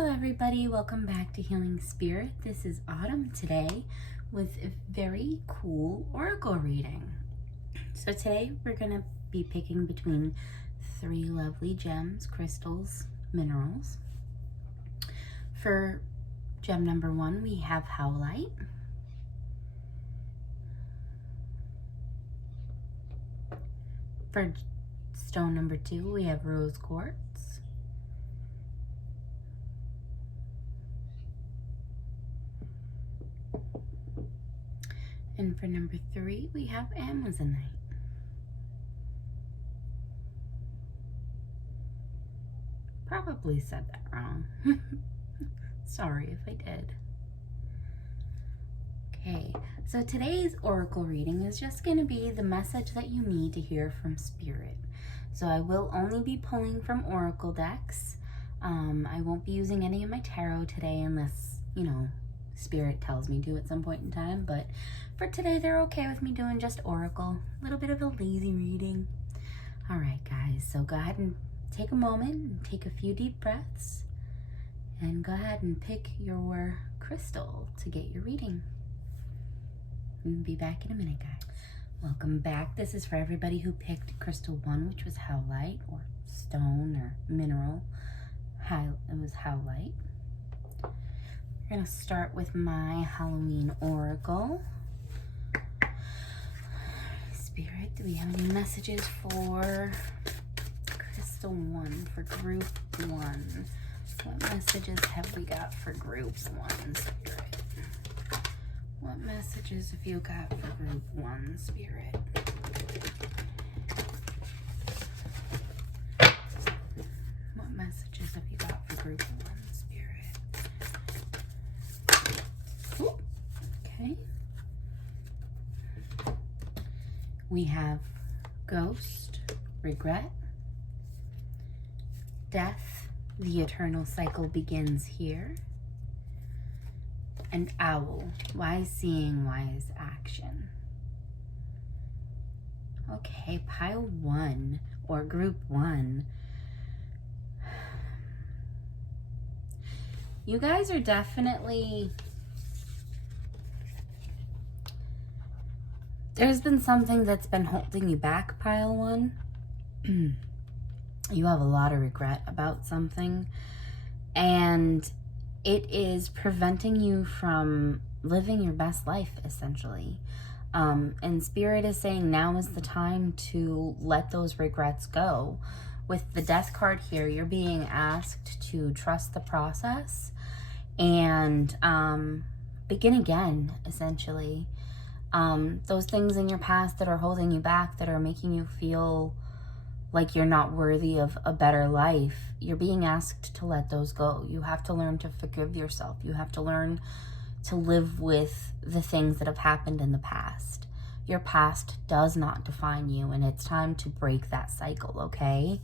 Hello everybody, welcome back to Healing Spirit. This is Autumn today with a very cool oracle reading. So today we're going to be picking between three lovely gems, crystals, minerals. For gem number one, we have Howlite. For stone number two, we have rose quartz. And for number three, we have Amazonite. Probably said that wrong. Sorry if I did. Okay, so today's oracle reading is just going to be the message that you need to hear from Spirit. So I will only be pulling from oracle decks. I won't be using any of my tarot today unless, Spirit tells me to at some point in time. But for today, they're okay with me doing just oracle. A little bit of a lazy reading. All right, guys. So go ahead and take a moment and take a few deep breaths. And go ahead and pick your crystal to get your reading. I'll be back in a minute, guys. Welcome back. This is for everybody who picked crystal 1, which was Howlite, or stone, or mineral. It was Howlite. We're going to start with my Halloween oracle. Spirit, do we have any messages for crystal 1, for group 1? What messages have we got for group 1, Spirit? What messages have you got for group 1, Spirit? What messages have you got for group 1, Spirit? Ooh, okay. We have ghost, regret, death, the eternal cycle begins here, and owl, wise seeing, wise action. Okay, pile 1 or group 1. You guys are definitely, there's been something that's been holding you back, pile 1. You have a lot of regret about something, and it is preventing you from living your best life, essentially. And Spirit is saying now is the time to let those regrets go. With the Death card here, you're being asked to trust the process and begin again, essentially. Those things in your past that are holding you back, that are making you feel like you're not worthy of a better life, you're being asked to let those go. You have to learn to forgive yourself. You have to learn to live with the things that have happened in the past. Your past does not define you, and it's time to break that cycle, okay?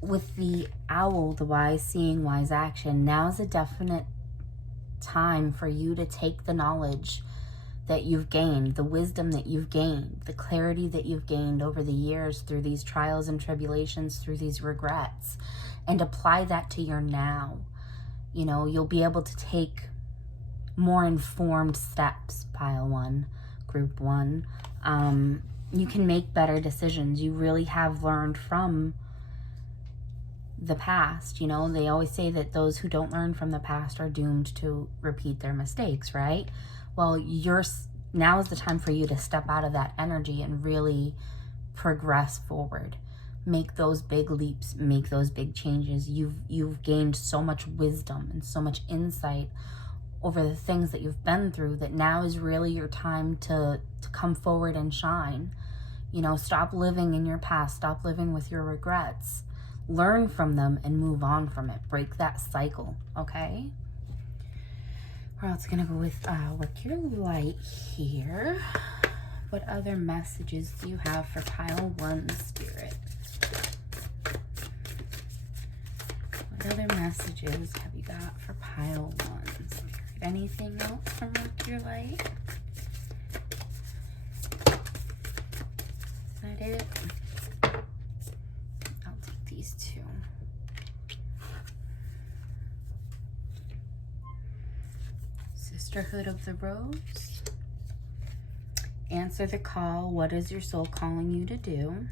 With the owl, the wise seeing, wise action, now's a definite time for you to take the knowledge that you've gained, the wisdom that you've gained, the clarity that you've gained over the years through these trials and tribulations, through these regrets, and apply that to your now. You'll be able to take more informed steps, pile 1, group 1. You can make better decisions. You really have learned from the past. They always say that those who don't learn from the past are doomed to repeat their mistakes, right? Well, now is the time for you to step out of that energy and really progress forward. Make those big leaps, make those big changes. You've gained so much wisdom and so much insight over the things that you've been through that now is really your time to come forward and shine. Stop living in your past. Stop living with your regrets. Learn from them and move on from it. Break that cycle, okay? We're also going to go with work your light here. What other messages do you have for pile 1, Spirit? What other messages have you got for pile 1, Spirit? Anything else from work your light? Is that it? I'll take these two. Sisterhood of the Rose. Answer the call. What is your soul calling you to do?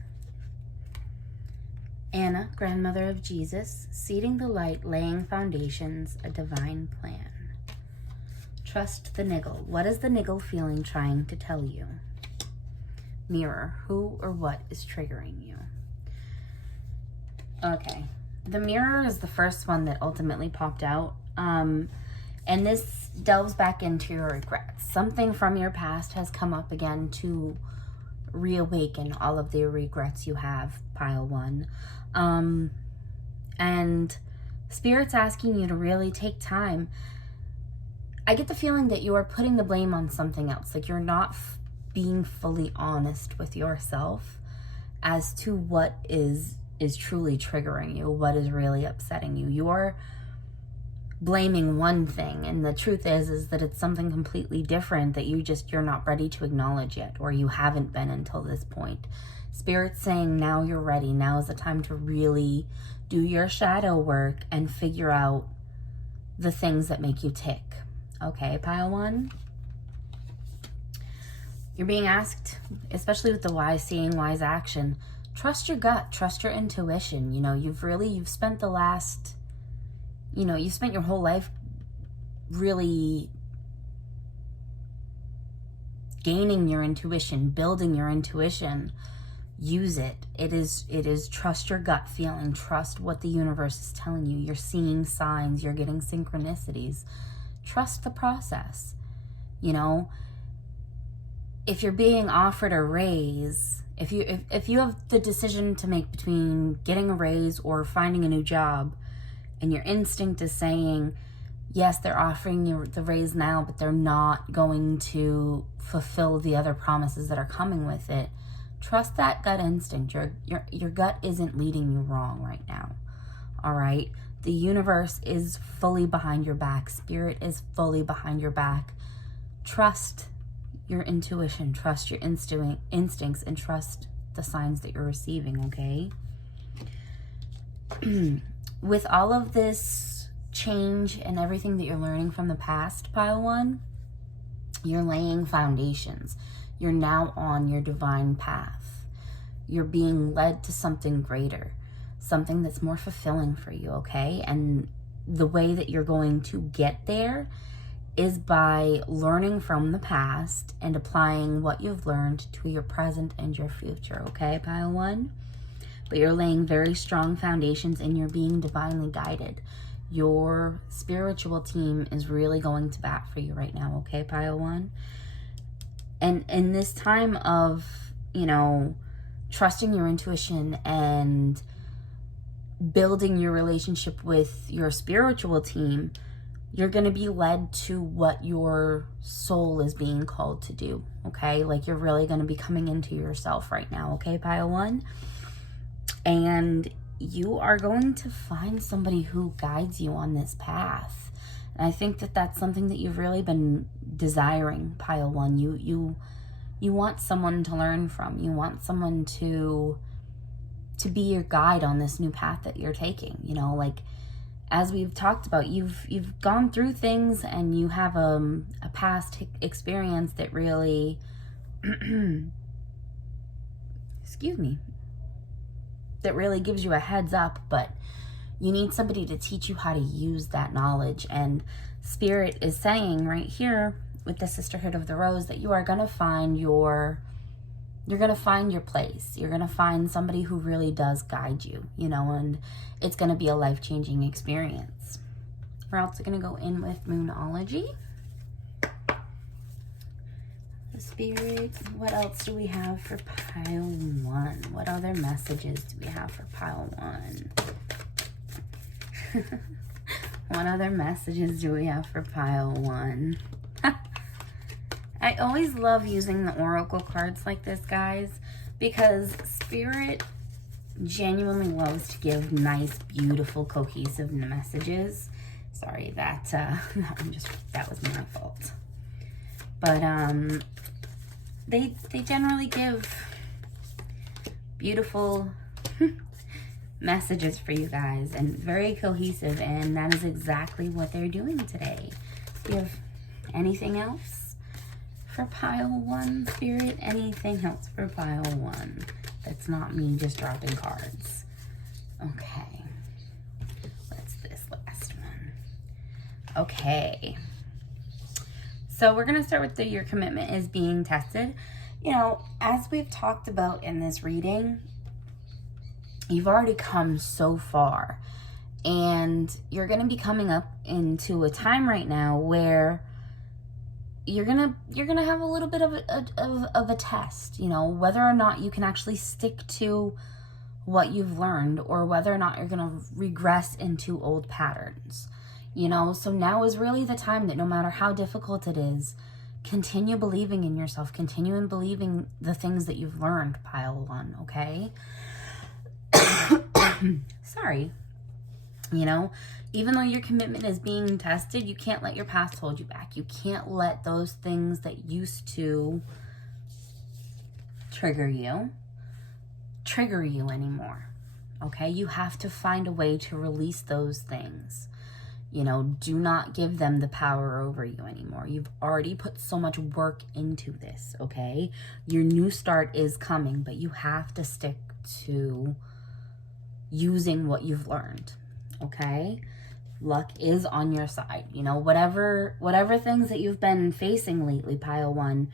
Anna, grandmother of Jesus, seeding the light, laying foundations, a divine plan. Trust the niggle. What is the niggle feeling trying to tell you? Mirror, who or what is triggering you? Okay, the mirror is the first one that ultimately popped out. And this delves back into your regrets. Something from your past has come up again to reawaken all of the regrets you have, pile one. And Spirit's asking you to really take time. I get the feeling that you are putting the blame on something else. Like you're not being fully honest with yourself as to what is truly triggering you, what is really upsetting you. You're blaming one thing, and the truth is that it's something completely different that you're not ready to acknowledge yet, or you haven't been until this point. Spirit's saying now you're ready. Now is the time to really do your shadow work and figure out the things that make you tick. Okay, pile one. You're being asked, especially with the wise seeing, wise action, trust your gut, trust your intuition. You know, you've spent the last, you spent your whole life really gaining your intuition, building your intuition. Use it. It is trust your gut feeling, trust what the universe is telling you. You're seeing signs, you're getting synchronicities. Trust the process. If you're being offered a raise, if you have the decision to make between getting a raise or finding a new job, and your instinct is saying, yes, they're offering you the raise now, but they're not going to fulfill the other promises that are coming with it, trust that gut instinct. Your gut isn't leading you wrong right now. All right? The universe is fully behind your back. Spirit is fully behind your back. Trust your intuition, trust your instincts, and trust the signs that you're receiving, okay? With all of this change and everything that you're learning from the past, pile one, you're laying foundations. You're now on your divine path. You're being led to something greater, something that's more fulfilling for you, okay? And the way that you're going to get there is by learning from the past and applying what you've learned to your present and your future, okay, pile one? But you're laying very strong foundations and you're being divinely guided. Your spiritual team is really going to bat for you right now, okay, pile one? And in this time of, trusting your intuition and building your relationship with your spiritual team, you're going to be led to what your soul is being called to do, okay? Like you're really going to be coming into yourself right now, okay, pile one? And you are going to find somebody who guides you on this path. And I think that that's something that you've really been desiring, pile one. You want someone to learn from. You want someone to be your guide on this new path that you're taking. Like as we've talked about, you've gone through things and you have a past experience that really excuse me, that really gives you a heads up, but you need somebody to teach you how to use that knowledge. And Spirit is saying right here with the Sisterhood of the Rose that you are going to find your place. You're going to find somebody who really does guide you, and it's going to be a life-changing experience. We're also going to go in with Moonology. The Spirit, what else do we have for pile one? What other messages do we have for pile one? What other messages do we have for pile one? I always love using the oracle cards like this, guys, because Spirit genuinely loves to give nice, beautiful, cohesive messages. Sorry, that was my fault. But they generally give beautiful messages for you guys and very cohesive, and that is exactly what they're doing today. We have Anything else for pile 1, Spirit? Anything else for pile 1? That's not me just dropping cards. Okay. What's this last one? Okay. So we're going to start with your commitment is being tested. You know, as we've talked about in this reading, you've already come so far. And you're going to be coming up into a time right now where you're gonna have a little bit of a test, you know, whether or not you can actually stick to what you've learned, or whether or not you're gonna regress into old patterns, you know. So now is really the time that no matter how difficult it is, continue believing in yourself, continue in believing the things that you've learned, pile 1, okay? Sorry. You know, even though your commitment is being tested, you can't let your past hold you back. You can't let those things that used to trigger you anymore. Okay? You have to find a way to release those things. You know, do not give them the power over you anymore. You've already put so much work into this, okay? Your new start is coming, but you have to stick to using what you've learned. Okay, luck is on your side. You know, whatever things that you've been facing lately, pile 1,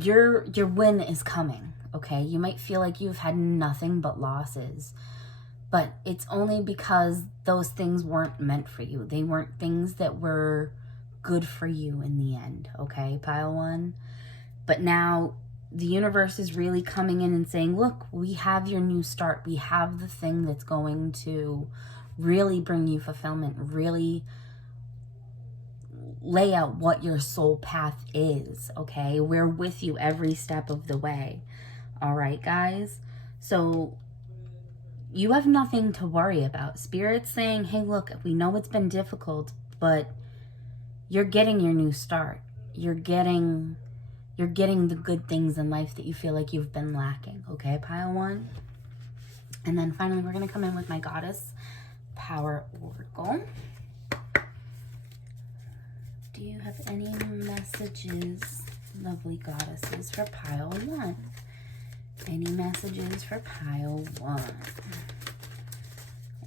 your win is coming. Okay, you might feel like you've had nothing but losses, but it's only because those things weren't meant for you. They weren't things that were good for you in the end. Okay, pile 1. But now the universe is really coming in and saying, look, we have your new start. We have the thing that's going to really bring you fulfillment, really lay out what your soul path is, okay? We're with you every step of the way. All right, guys? So you have nothing to worry about. Spirit's saying, hey, look, we know it's been difficult, but you're getting your new start. You're getting the good things in life that you feel like you've been lacking, okay, pile 1? And then finally, we're going to come in with my Goddess Power Oracle. Do you have any messages, lovely goddesses, for pile 1? Any messages for pile 1?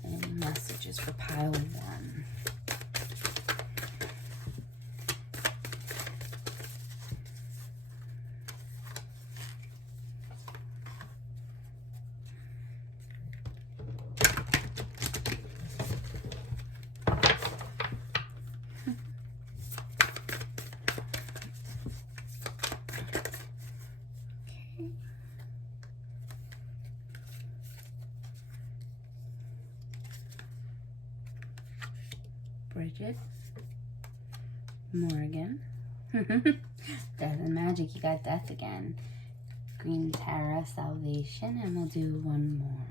Any messages for pile 1? Bridget, Morgan, Death and Magic, you got Death again, Green Tara, Salvation, and we'll do one more.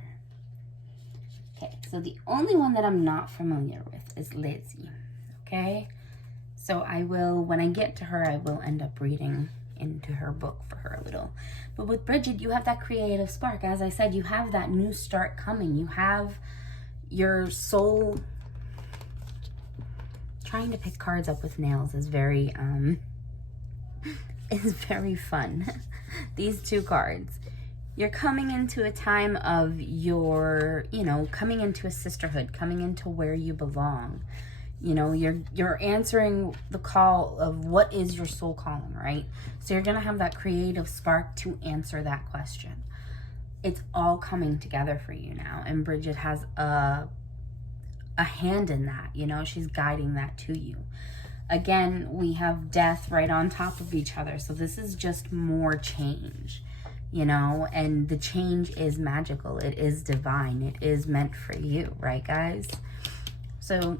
Okay, so the only one that I'm not familiar with is Lizzie, okay? So I will, when I get to her, I will end up reading into her book for her a little. But with Bridget, you have that creative spark. As I said, you have that new start coming. You have your soul. Trying to pick cards up with nails is very fun. These 2 cards. You're coming into a time of your, you know, coming into a sisterhood, coming into where you belong. You know, you're answering the call of what is your soul calling, right? So you're going to have that creative spark to answer that question. It's all coming together for you now. And Bridget has a hand in that, you know, she's guiding that to you. Again, we have Death right on top of each other. So this is just more change, you know, and the change is magical. It is divine. It is meant for you, right, guys? So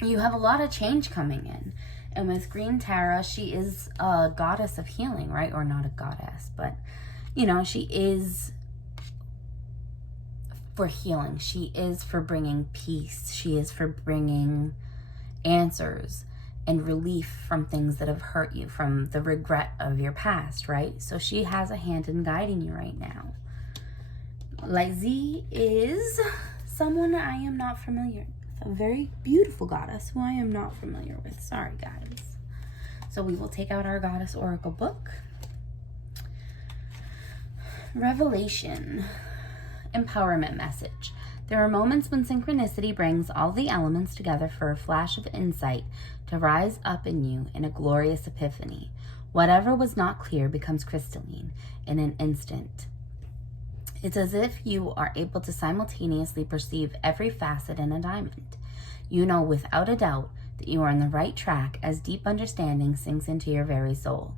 you have a lot of change coming in. And with Green Tara, she is a goddess of healing, right? Or not a goddess, but, you know, she is for healing. She is for bringing peace. She is for bringing answers and relief from things that have hurt you, from the regret of your past, right? So she has a hand in guiding you right now. Lizzie is someone I am not familiar with. A very beautiful goddess who I am not familiar with. Sorry, guys. So we will take out our Goddess Oracle book. Revelation. Empowerment message. There are moments when synchronicity brings all the elements together for a flash of insight to rise up in you in a glorious epiphany. Whatever was not clear becomes crystalline in an instant. It's as if you are able to simultaneously perceive every facet in a diamond. You know without a doubt that you are on the right track as deep understanding sinks into your very soul.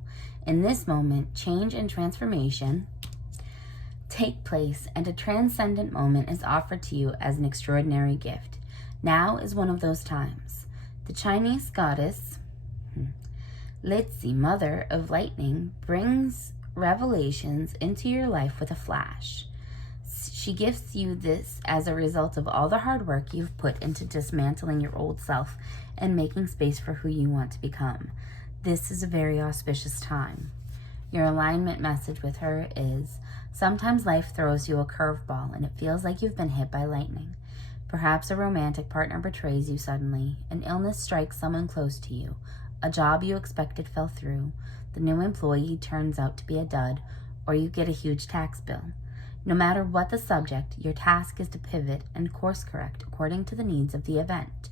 In this moment, change and transformation take place, and a transcendent moment is offered to you as an extraordinary gift. Now is one of those times. The Chinese goddess, Litzi, mother of lightning, brings revelations into your life with a flash. She gifts you this as a result of all the hard work you've put into dismantling your old self and making space for who you want to become. This is a very auspicious time. Your alignment message with her is, sometimes life throws you a curveball and it feels like you've been hit by lightning. Perhaps a romantic partner betrays you suddenly, an illness strikes someone close to you, a job you expected fell through, the new employee turns out to be a dud, or you get a huge tax bill. No matter what the subject, your task is to pivot and course correct according to the needs of the event.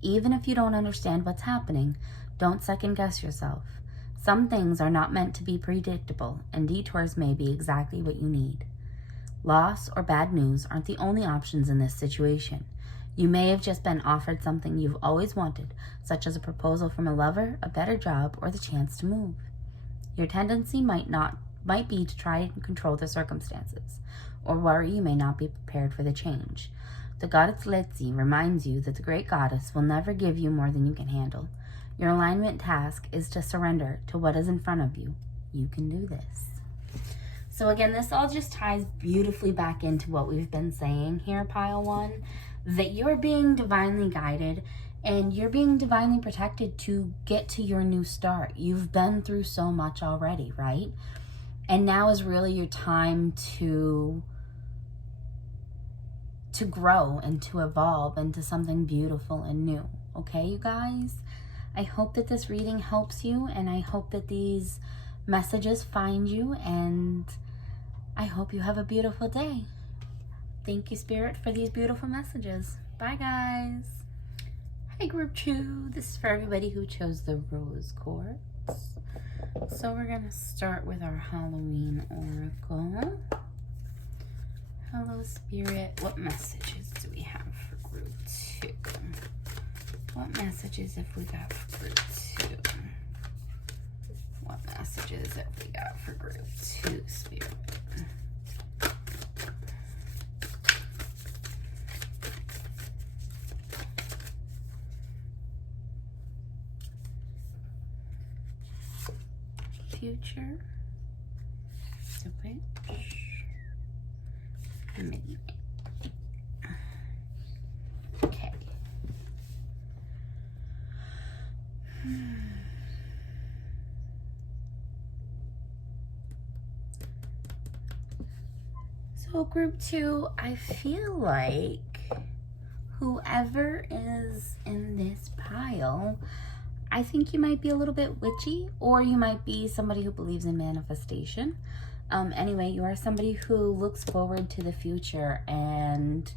Even if you don't understand what's happening, don't second guess yourself. Some things are not meant to be predictable, and detours may be exactly what you need. Loss or bad news aren't the only options in this situation. You may have just been offered something you've always wanted, such as a proposal from a lover, a better job, or the chance to move. Your tendency might be to try and control the circumstances, or worry you may not be prepared for the change. The goddess Litzi reminds you that the great goddess will never give you more than you can handle. Your alignment task is to surrender to what is in front of you. You can do this. So again, this all just ties beautifully back into what we've been saying here, Pile 1, that you're being divinely guided and you're being divinely protected to get to your new start. You've been through so much already, right? And now is really your time to grow and to evolve into something beautiful and new. Okay, you guys? I hope that this reading helps you, and I hope that these messages find you, and I hope you have a beautiful day. Thank you, Spirit, for these beautiful messages. Bye, guys. Hi, Group 2. This is for everybody who chose the Rose Quartz. So we're going to start with our Halloween Oracle. Hello, Spirit. What messages do we have for Group 2? What messages have we got for Group 2? What messages have we got for Group 2, Spirit? Future, the witch, midnight. Okay. So Group 2, I feel like whoever is in this pile, I think you might be a little bit witchy, or you might be somebody who believes in manifestation. Anyway, you are somebody who looks forward to the future, and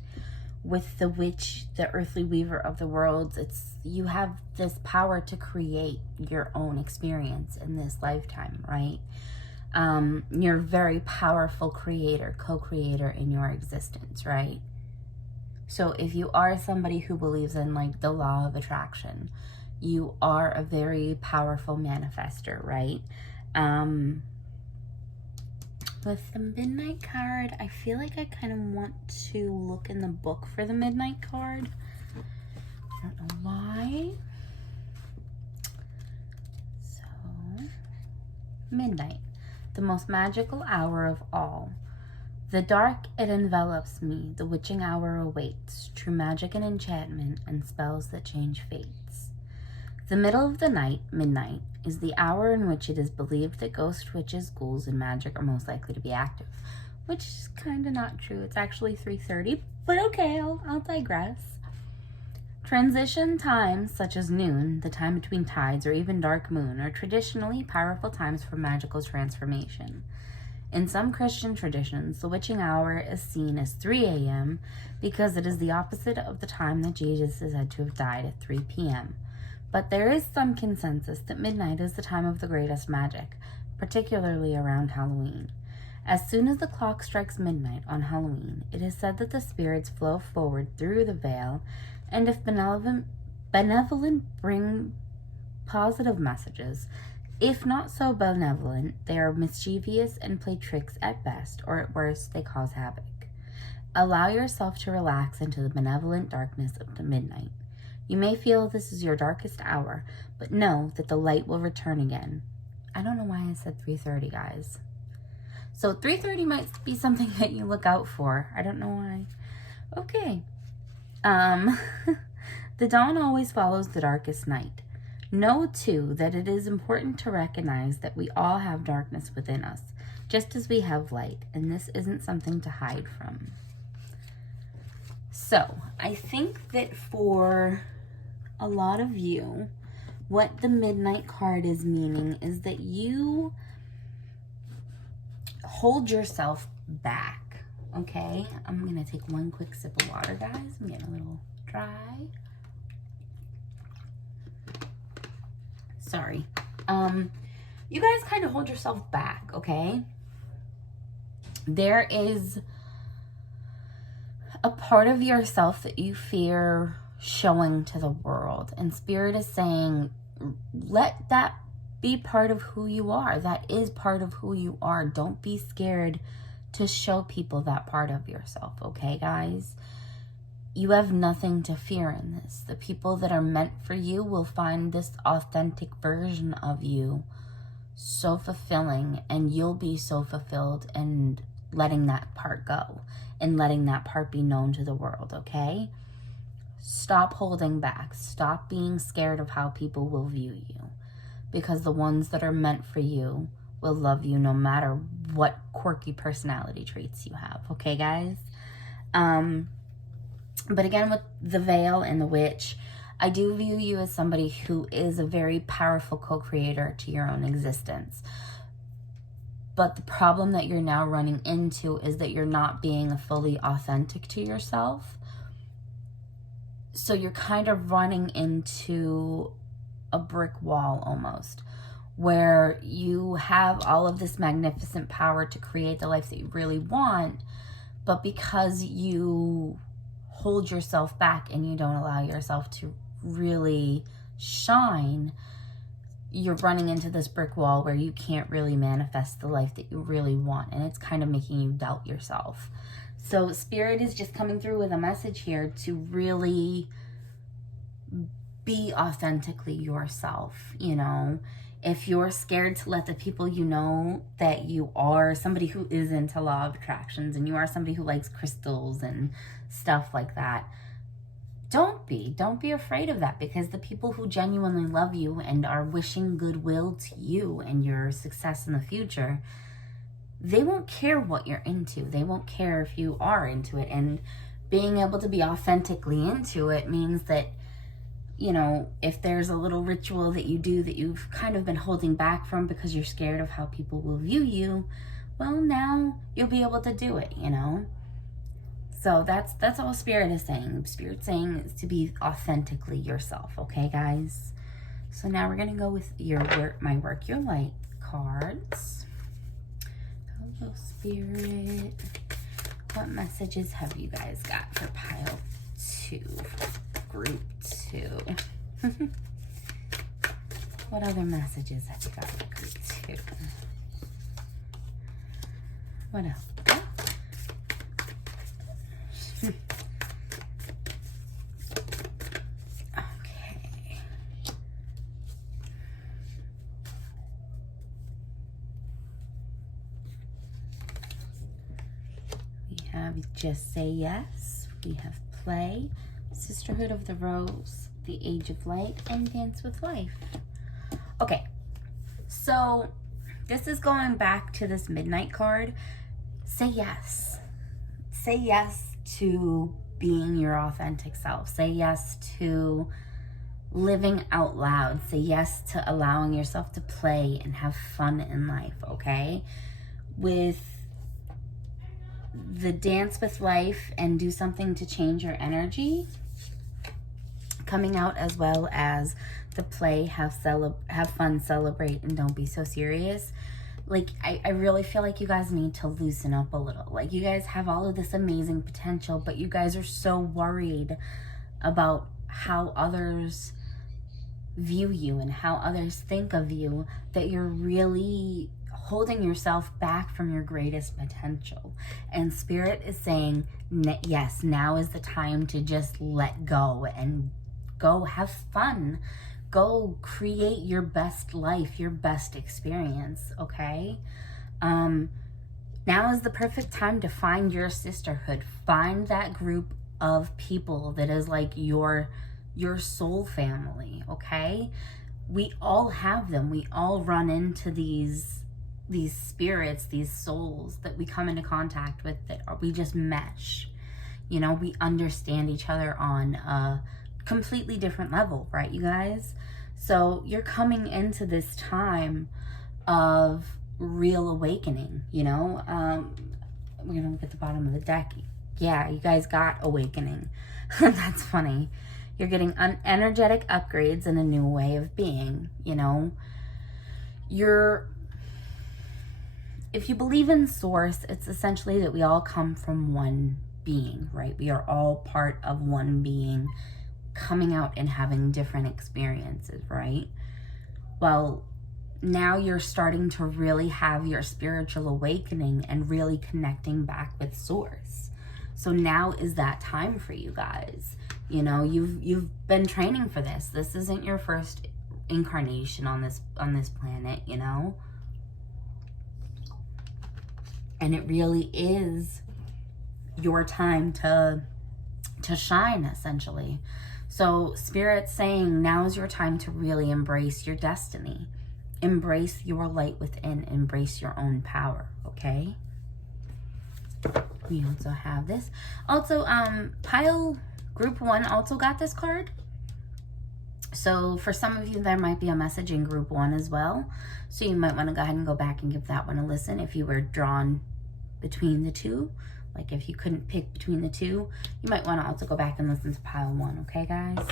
with the witch, the earthly weaver of the worlds, you have this power to create your own experience in this lifetime, right? You're a very powerful creator, co-creator in your existence, right? So if you are somebody who believes in like the law of attraction, you are a very powerful manifester, right? With the Midnight card, I feel like I kind of want to look in the book for the Midnight card. I don't know why. So, Midnight, the most magical hour of all. The dark, it envelops me. The witching hour awaits. True magic and enchantment and spells that change fates. The middle of the night, midnight, is the hour in which it is believed that ghosts, witches, ghouls, and magic are most likely to be active. Which is kind of not true. It's actually 3:30, but okay, I'll digress. Transition times such as noon, the time between tides, or even dark moon are traditionally powerful times for magical transformation. In some Christian traditions, the witching hour is seen as 3 a.m. because it is the opposite of the time that Jesus is said to have died at 3 p.m. But there is some consensus that midnight is the time of the greatest magic, particularly around Halloween. As soon as the clock strikes midnight on Halloween, it is said that the spirits flow forward through the veil, and if benevolent bring positive messages. If not so benevolent, they are mischievous and play tricks at best, or at worst, they cause havoc. Allow yourself to relax into the benevolent darkness of the midnight. You may feel this is your darkest hour, but know that the light will return again. I don't know why I said 3:30, guys. So 3:30 might be something that you look out for. I don't know why. Okay. The dawn always follows the darkest night. Know, too, that it is important to recognize that we all have darkness within us, just as we have light, and this isn't something to hide from. So, I think that for a lot of you, what the Midnight card is meaning is that you hold yourself back, okay? I'm going to take one quick sip of water, guys. I'm getting a little dry. Sorry. You guys kind of hold yourself back, okay? There is a part of yourself that you fear showing to the world. And Spirit is saying, let that be part of who you are. That is part of who you are. Don't be scared to show people that part of yourself, okay, guys? You have nothing to fear in this. The people that are meant for you will find this authentic version of you so fulfilling, and you'll be so fulfilled and letting that part go and letting that part be known to the world, okay? Stop holding back. Stop being scared of how people will view you, because the ones that are meant for you will love you no matter what quirky personality traits you have, okay, guys? But again, with the veil and the witch, I do view you as somebody who is a very powerful co-creator to your own existence. But the problem that you're now running into is that you're not being fully authentic to yourself. So you're kind of running into a brick wall almost, where you have all of this magnificent power to create the life that you really want, but because you hold yourself back and you don't allow yourself to really shine, you're running into this brick wall where you can't really manifest the life that you really want, and it's kind of making you doubt yourself. So Spirit is just coming through with a message here to really be authentically yourself, you know. If you're scared to let the people you know that you are somebody who is into law of attractions and you are somebody who likes crystals and stuff like that, don't be afraid of that, because the people who genuinely love you and are wishing goodwill to you and your success in the future, they won't care what you're into. They won't care if you are into it. And being able to be authentically into it means that, you know, if there's a little ritual that you do that you've kind of been holding back from because you're scared of how people will view you, well, now you'll be able to do it, you know? So that's all Spirit is saying. Spirit's saying is to be authentically yourself, okay, guys? So now we're going to go with my Work Your Light cards. Hello, Spirit. What messages have you guys got for pile 2, group 2? What other messages have you got for group 2? What else? Okay. We have Just Say Yes. We have Play, Sisterhood of the Rose, The Age of Light, and Dance with Life. Okay, so this is going back to this Midnight card. Say yes. Say yes to being your authentic self. Say yes to living out loud. Say yes to allowing yourself to play and have fun in life, okay? With the dance with life and do something to change your energy coming out, as well as the play, have fun, celebrate, and don't be so serious. Like, I really feel like you guys need to loosen up a little. Like, you guys have all of this amazing potential, but you guys are so worried about how others view you and how others think of you that you're really holding yourself back from your greatest potential. And Spirit is saying, yes, now is the time to just let go and go have fun. Go create your best life, your best experience, okay? Now is the perfect time to find your sisterhood. Find that group of people that is like your soul family, okay? We all have them. We all run into these spirits, these souls that we come into contact with, that we just mesh. You know, we understand each other on a completely different level, right, you guys? So you're coming into this time of real awakening, you know? We're gonna look at the bottom of the deck. Yeah, you guys got awakening. That's funny. You're getting energetic upgrades and a new way of being, you know? If you believe in source, it's essentially that we all come from one being, right? We are all part of one being coming out and having different experiences, right? Well, now you're starting to really have your spiritual awakening and really connecting back with source. So now is that time for you guys. You know, you've been training for this. This isn't your first incarnation on this planet, you know? And it really is your time to shine, essentially. So Spirit's saying now is your time to really embrace your destiny. Embrace your light within. Embrace your own power, okay? We also have this. Also, Pile Group 1 also got this card. So for some of you, there might be a message in Group 1 as well. So you might want to go ahead and go back and give that one a listen if you were drawn between the two. Like if you couldn't pick between the two, you might want to also go back and listen to Pile 1, okay, guys?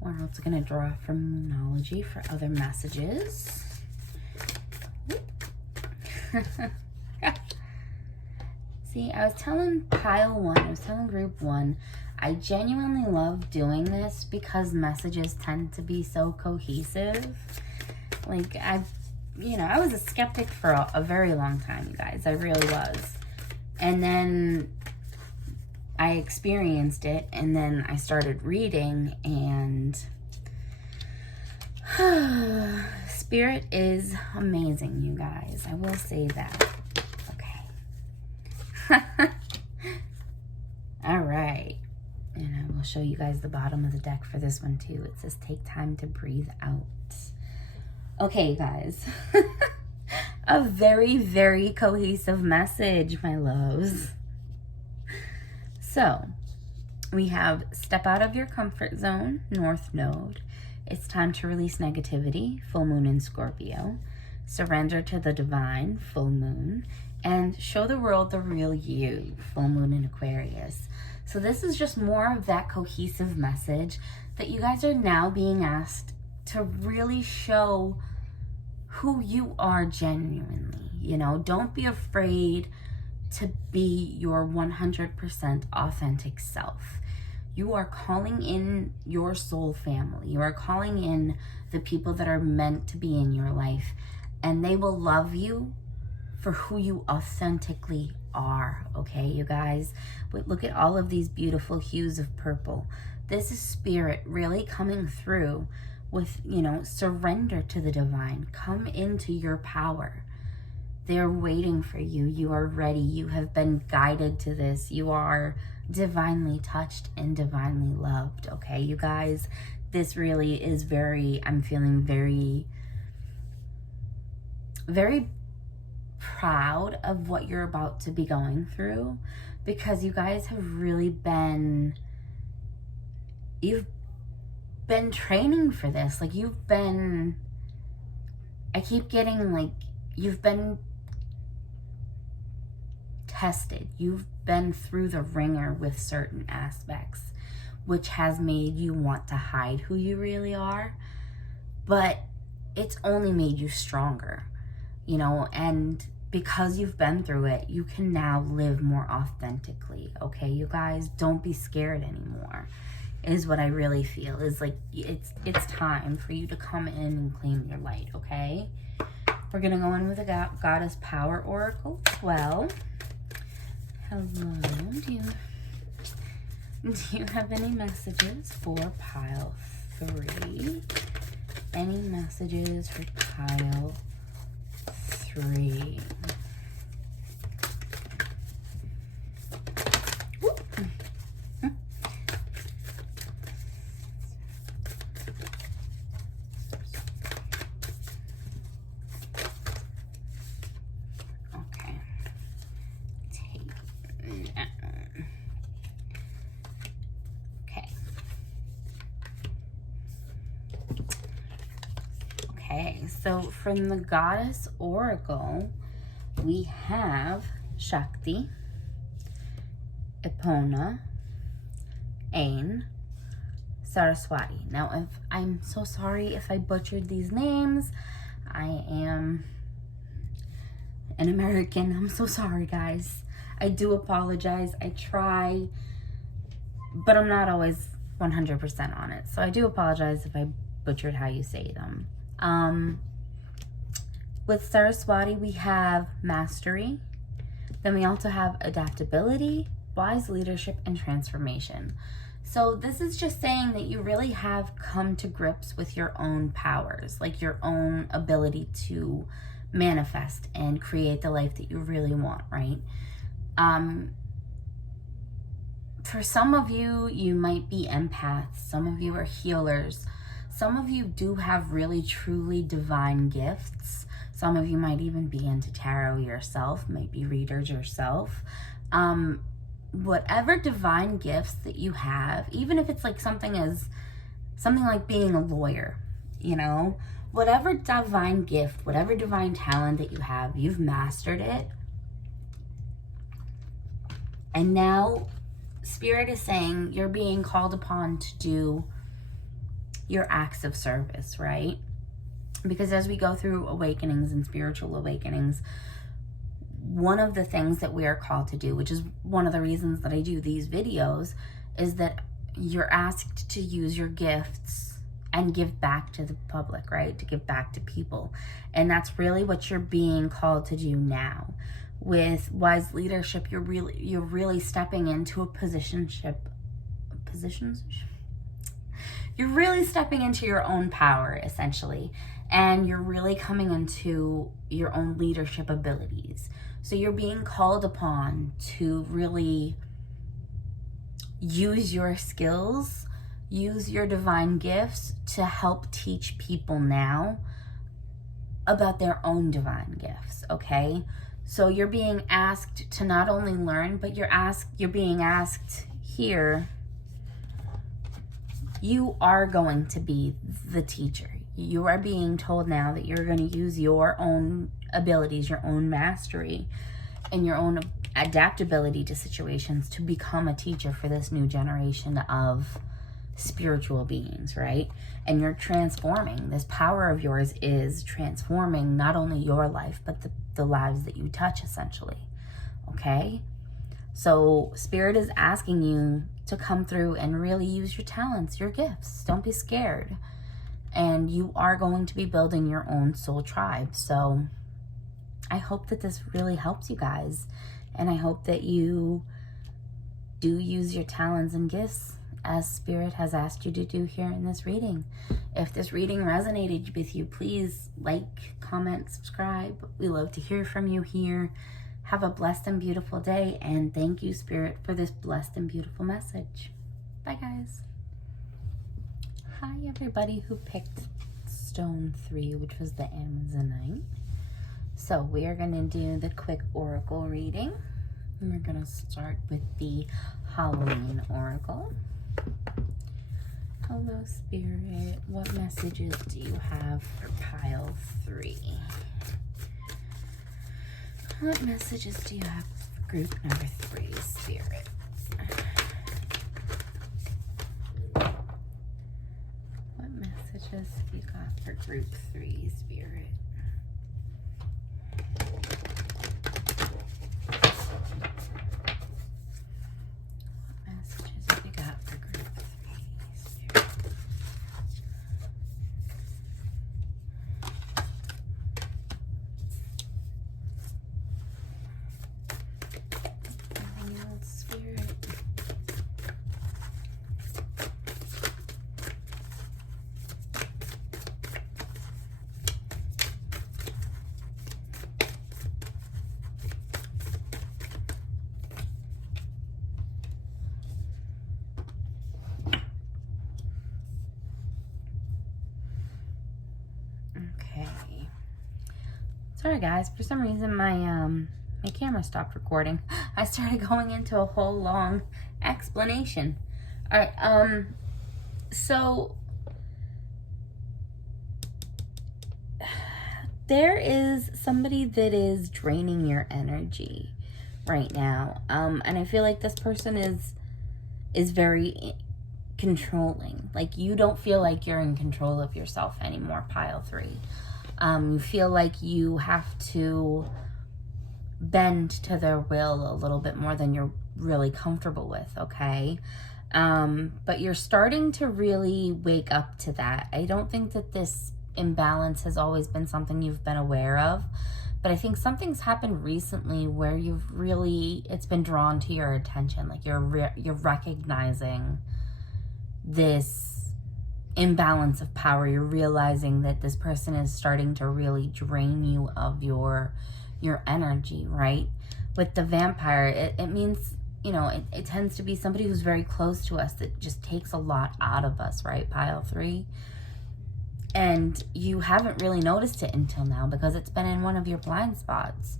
We're also going to draw from Moonology for other messages. See, I was telling Pile 1, I was telling Group 1, I genuinely love doing this because messages tend to be so cohesive. Like, I was a skeptic for a very long time, you guys. I really was. And then I experienced it, and then I started reading, and Spirit is amazing, you guys. I will say that. Okay. All right. And I will show you guys the bottom of the deck for this one, too. It says, take time to breathe out. Okay, guys. A very, very cohesive message, my loves. So, we have step out of your comfort zone, North Node. It's time to release negativity, full moon in Scorpio. Surrender to the divine, full moon. And show the world the real you, full moon in Aquarius. So this is just more of that cohesive message that you guys are now being asked to really show who you are genuinely. You know, don't be afraid to be your 100% authentic self. You are calling in your soul family. You are calling in the people that are meant to be in your life, and they will love you for who you authentically are, okay, you guys? But look at all of these beautiful hues of purple. This is Spirit really coming through with, you know, surrender to the divine. Come into your power. They're waiting for you. You are ready. You have been guided to this. You are divinely touched and divinely loved, okay, you guys? This really is I'm feeling very, very proud of what you're about to be going through, because you guys have really been, you've been training for this. Like, you've been, I keep getting like, you've been tested. You've been through the ringer with certain aspects, which has made you want to hide who you really are. But it's only made you stronger, you know, and because you've been through it, you can now live more authentically, okay? You guys, don't be scared anymore, is what I really feel. Is like, it's time for you to come in and claim your light, okay? We're gonna go in with a Goddess Power Oracle. Well, hello, do you have any messages for pile 3? Any messages for pile 3? Okay, so from the Goddess Oracle, we have Shakti, Epona, Ain, Saraswati. Now, if I'm so sorry if I butchered these names. I am an American. I'm so sorry, guys. I do apologize. I try, but I'm not always 100% on it. So I do apologize if I butchered how you say them. With Saraswati, we have mastery. Then we also have adaptability, wise leadership, and transformation. So this is just saying that you really have come to grips with your own powers, like your own ability to manifest and create the life that you really want, right? For some of you, you might be empaths. Some of you are healers. Some of you do have really, truly divine gifts. Some of you might even be into tarot yourself, might be readers yourself. Whatever divine gifts that you have, even if it's like something like being a lawyer, you know, whatever divine gift, whatever divine talent that you have, you've mastered it. And now Spirit is saying you're being called upon to do your acts of service, right? Because as we go through awakenings and spiritual awakenings, one of the things that we are called to do, which is one of the reasons that I do these videos, is that you're asked to use your gifts and give back to the public, right? To give back to people. And that's really what you're being called to do now. With wise leadership, you're really stepping into a you're really stepping into your own power, essentially. And you're really coming into your own leadership abilities. So you're being called upon to really use your skills, use your divine gifts to help teach people now about their own divine gifts, okay? So you're being asked to not only learn, but you're being asked here, you are going to be the teacher. You are being told now that you're going to use your own abilities, your own mastery, and your own adaptability to situations to become a teacher for this new generation of spiritual beings, right? And you're transforming. This power of yours is transforming not only your life, but the lives that you touch, essentially, okay? So Spirit is asking you to come through and really use your talents, your gifts. Don't be scared. And you are going to be building your own soul tribe. So I hope that this really helps you guys. And I hope that you do use your talents and gifts as Spirit has asked you to do here in this reading. If this reading resonated with you, please like, comment, subscribe. We love to hear from you here. Have a blessed and beautiful day. And thank you, Spirit, for this blessed and beautiful message. Bye, guys. Hi, everybody who picked Stone 3, which was the Amazonite. So we are going to do the quick oracle reading. And we're going to start with the Halloween Oracle. Hello, Spirit. What messages do you have for pile 3? What messages do you have for group number 3, Spirit? What messages have you got for group 3, Spirit? Sorry guys, for some reason my my camera stopped recording. I started going into a whole long explanation. Alright, so there is somebody that is draining your energy right now. And I feel like this person is very controlling. Like, you don't feel like you're in control of yourself anymore, pile 3. You feel like you have to bend to their will a little bit more than you're really comfortable with, okay? But you're starting to really wake up to that. I don't think that this imbalance has always been something you've been aware of, but I think something's happened recently where you've really, it's been drawn to your attention. Like, you're recognizing this imbalance of power. You're realizing that this person is starting to really drain you of your energy, right? With the vampire, it means, you know, it tends to be somebody who's very close to us that just takes a lot out of us, right, pile 3? And you haven't really noticed it until now because it's been in one of your blind spots.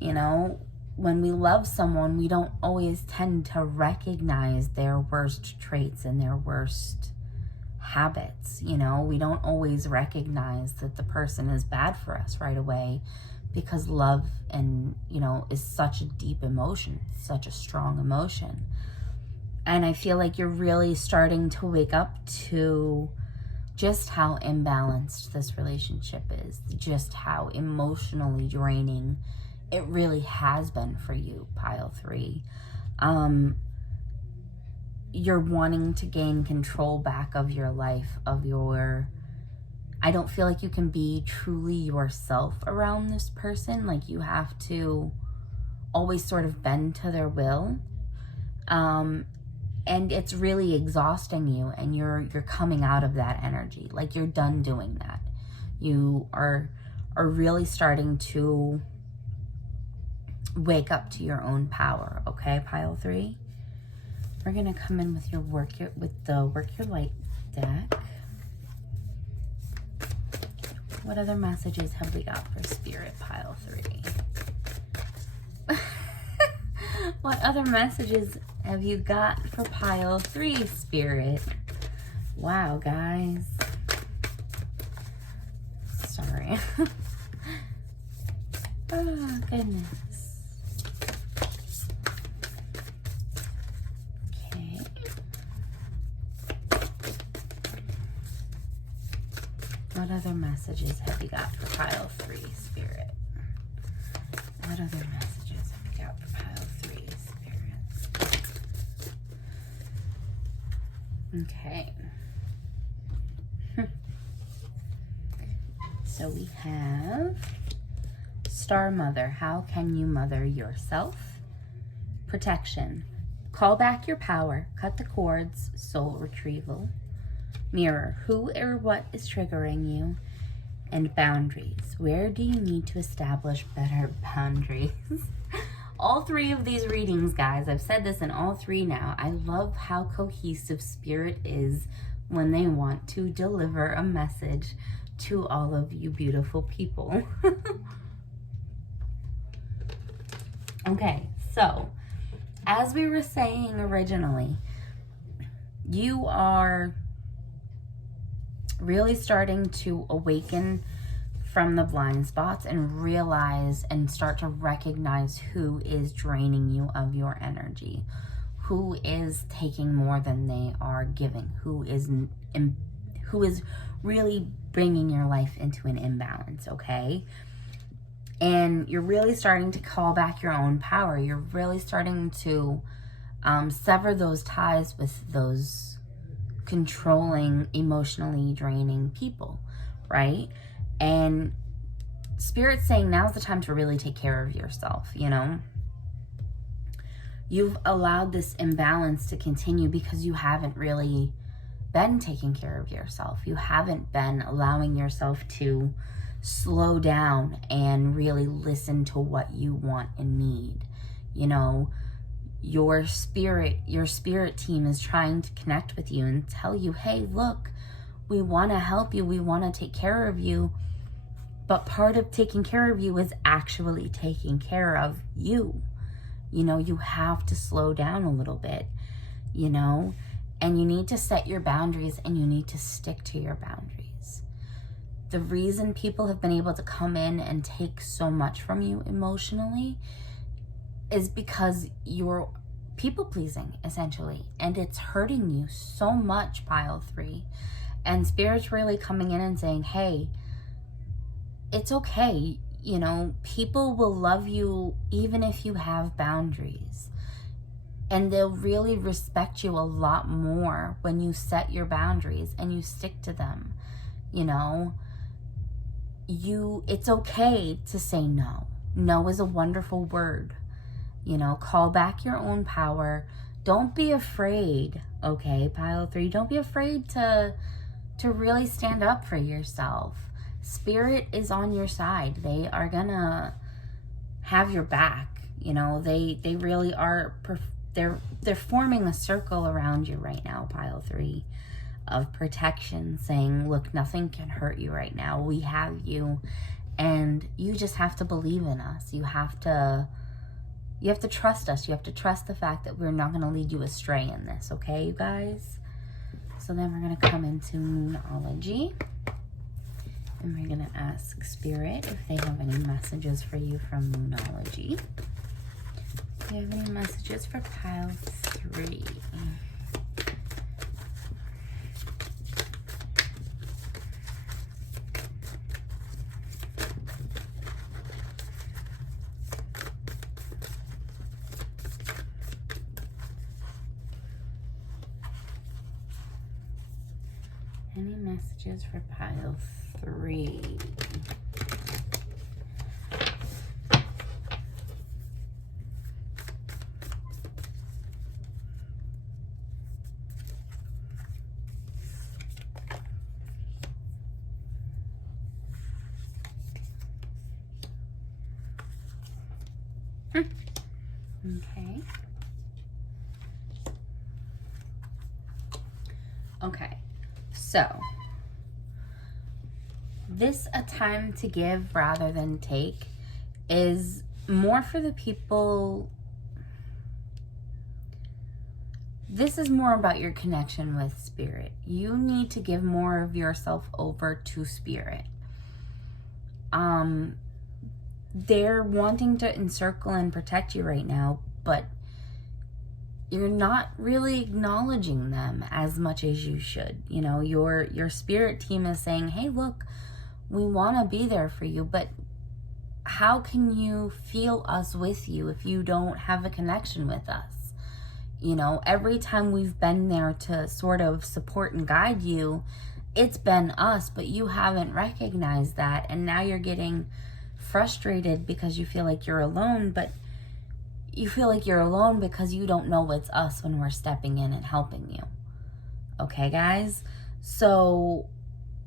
You know, when we love someone, we don't always tend to recognize their worst traits and their worst habits. You know, we don't always recognize that the person is bad for us right away, because love, and you know, is such a deep emotion, such a strong emotion. And I feel like you're really starting to wake up to just how imbalanced this relationship is, just how emotionally draining it really has been for you, pile 3. You're wanting to gain control back of your life, of your, I don't feel like you can be truly yourself around this person. Like, you have to always sort of bend to their will. And it's really exhausting you, and you're coming out of that energy. Like, you're done doing that. You are really starting to wake up to your own power, okay, pile 3? We're gonna come in with the Work Your Light deck. What other messages have we got for Spirit, pile 3? What other messages have you got for pile 3, Spirit? Wow, guys. Sorry. Oh, goodness. What other messages have you got for pile 3, Spirit? What other messages have you got for pile 3, Spirit? Okay. So we have Star Mother. How can you mother yourself? Protection. Call back your power. Cut the cords. Soul retrieval. Mirror, who or what is triggering you? And boundaries, where do you need to establish better boundaries? All 3 of these readings, guys, I've said this in all 3 now. I love how cohesive Spirit is when they want to deliver a message to all of you beautiful people. Okay, So, as we were saying originally, you are really starting to awaken from the blind spots and realize and start to recognize who is draining you of your energy, who is taking more than they are giving, who is really bringing your life into an imbalance, okay? And you're really starting to call back your own power. You're really starting to sever those ties with those controlling, emotionally draining people, right? And Spirit's saying now's the time to really take care of yourself, you know? You've allowed this imbalance to continue because you haven't really been taking care of yourself. You haven't been allowing yourself to slow down and really listen to what you want and need. You know, your spirit team is trying to connect with you and tell you, hey, look, we want to help you. We want to take care of you. But part of taking care of you is actually taking care of you. You know, you have to slow down a little bit, you know, and you need to set your boundaries and you need to stick to your boundaries. The reason people have been able to come in and take so much from you emotionally is because you're people pleasing, essentially, and it's hurting you so much, pile 3. And Spirit's really coming in and saying, hey, it's okay. You know, people will love you even if you have boundaries. And they'll really respect you a lot more when you set your boundaries and you stick to them. You know, it's okay to say no. No is a wonderful word. You know, call back your own power. Don't be afraid, okay, pile 3. Don't be afraid to really stand up for yourself. Spirit is on your side. They are gonna have your back. You know, they really are. They're forming a circle around you right now, pile 3, of protection, saying, look, nothing can hurt you right now. We have you, and you just have to believe in us. You have to trust us. You have to trust the fact that we're not going to lead you astray in this, okay, you guys? So then we're going to come into Moonology. And we're going to ask Spirit if they have any messages for you from Moonology. Do you have any messages for pile 3? Any messages for pile 3? Okay. Okay. So, this a time to give rather than take is more for the people. This is more about your connection with Spirit. You need to give more of yourself over to Spirit. They're wanting to encircle and protect you right now, but you're not really acknowledging them as much as you should. You know, your Spirit team is saying, hey, look, we want to be there for you, but how can you feel us with you if you don't have a connection with us? You know, every time we've been there to sort of support and guide you, it's been us, but you haven't recognized that. And now you're getting frustrated because you feel like you're alone, but you feel like you're alone because you don't know it's us when we're stepping in and helping you. Okay, guys? So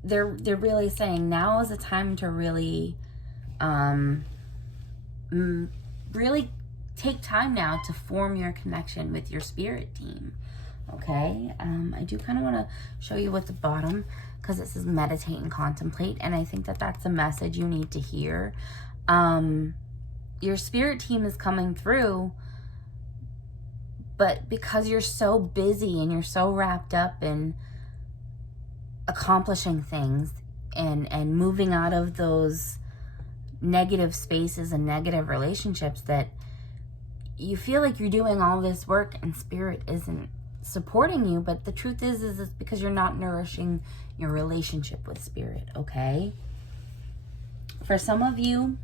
they're really saying now is the time to really really take time now to form your connection with your Spirit team. Okay, I do kind of want to show you at the bottom because it says meditate and contemplate, and I think that that's a message you need to hear. Your Spirit team is coming through But because you're so busy and you're so wrapped up in accomplishing things and moving out of those negative spaces and negative relationships, that you feel like you're doing all this work and spirit isn't supporting you. But the truth is it's because you're not nourishing your relationship with spirit, okay? For some of you,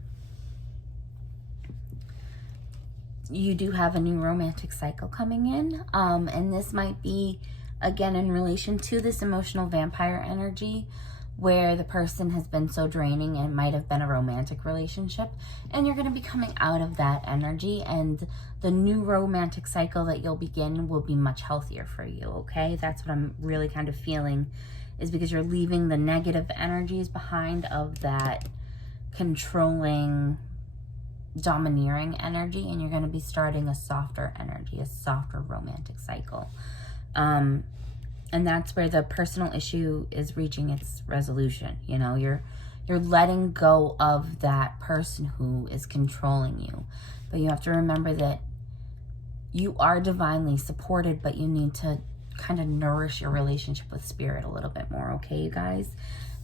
you do have a new romantic cycle coming in, and this might be, again, in relation to this emotional vampire energy, where the person has been so draining and might have been a romantic relationship, and you're going to be coming out of that energy, and the new romantic cycle that you'll begin will be much healthier for you, okay? That's what I'm really kind of feeling, is because you're leaving the negative energies behind of that controlling, domineering energy, and you're going to be starting a softer energy, a softer romantic cycle. And that's where the personal issue is reaching its resolution. You know, you're letting go of that person who is controlling you. But you have to remember that you are divinely supported, but you need to kind of nourish your relationship with spirit a little bit more, okay, you guys?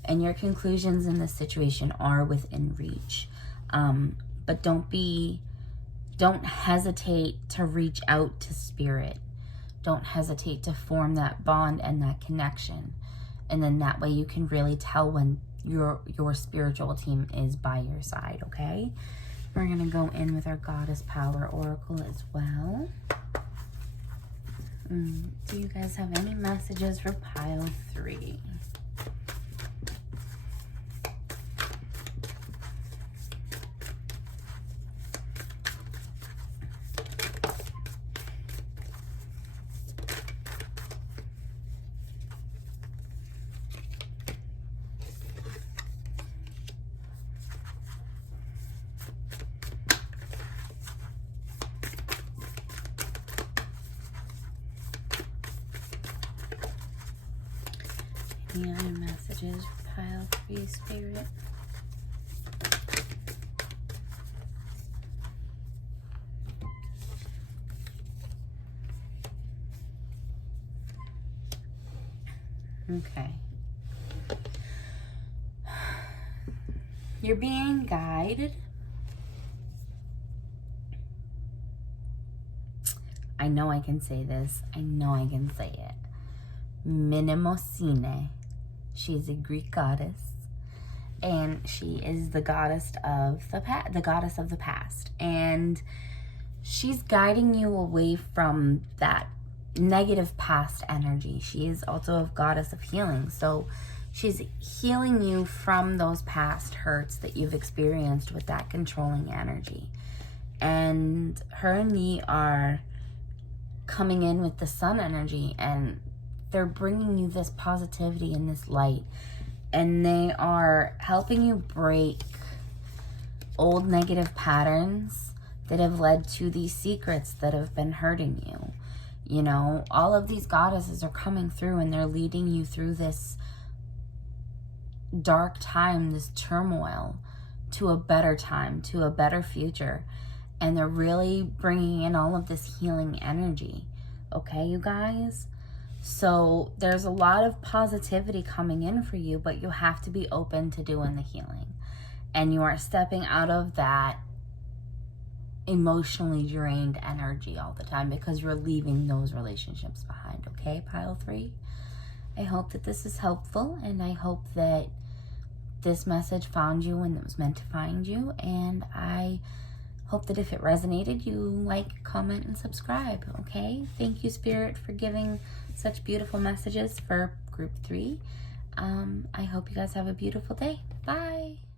And your conclusions in this situation are within reach. But don't hesitate to reach out to spirit. Don't hesitate to form that bond and that connection. And then that way you can really tell when your spiritual team is by your side, okay? We're going to go in with our Goddess Power Oracle as well. Do you guys have any messages for pile 3? Any other messages for pile 3, spirit? Okay. You're being guided. I know I can say this. I know I can say it. Mnemosyne. She's a Greek goddess, and she is the goddess of the goddess of the past, and she's guiding you away from that negative past energy. She is also a goddess of healing, so she's healing you from those past hurts that you've experienced with that controlling energy. And her and me are coming in with the sun energy, and they're bringing you this positivity and this light, and they are helping you break old negative patterns that have led to these secrets that have been hurting you. You know, all of these goddesses are coming through, and they're leading you through this dark time, this turmoil, to a better time, to a better future. And they're really bringing in all of this healing energy. Okay, you guys? So there's a lot of positivity coming in for you, but you have to be open to doing the healing. And you are stepping out of that emotionally drained energy all the time, because you're leaving those relationships behind, okay, pile 3? I hope that this is helpful, and I hope that this message found you when it was meant to find you, and I hope that if it resonated, you like, comment, and subscribe, okay? Thank you, Spirit, for giving such beautiful messages for group 3. I hope you guys have a beautiful day. Bye!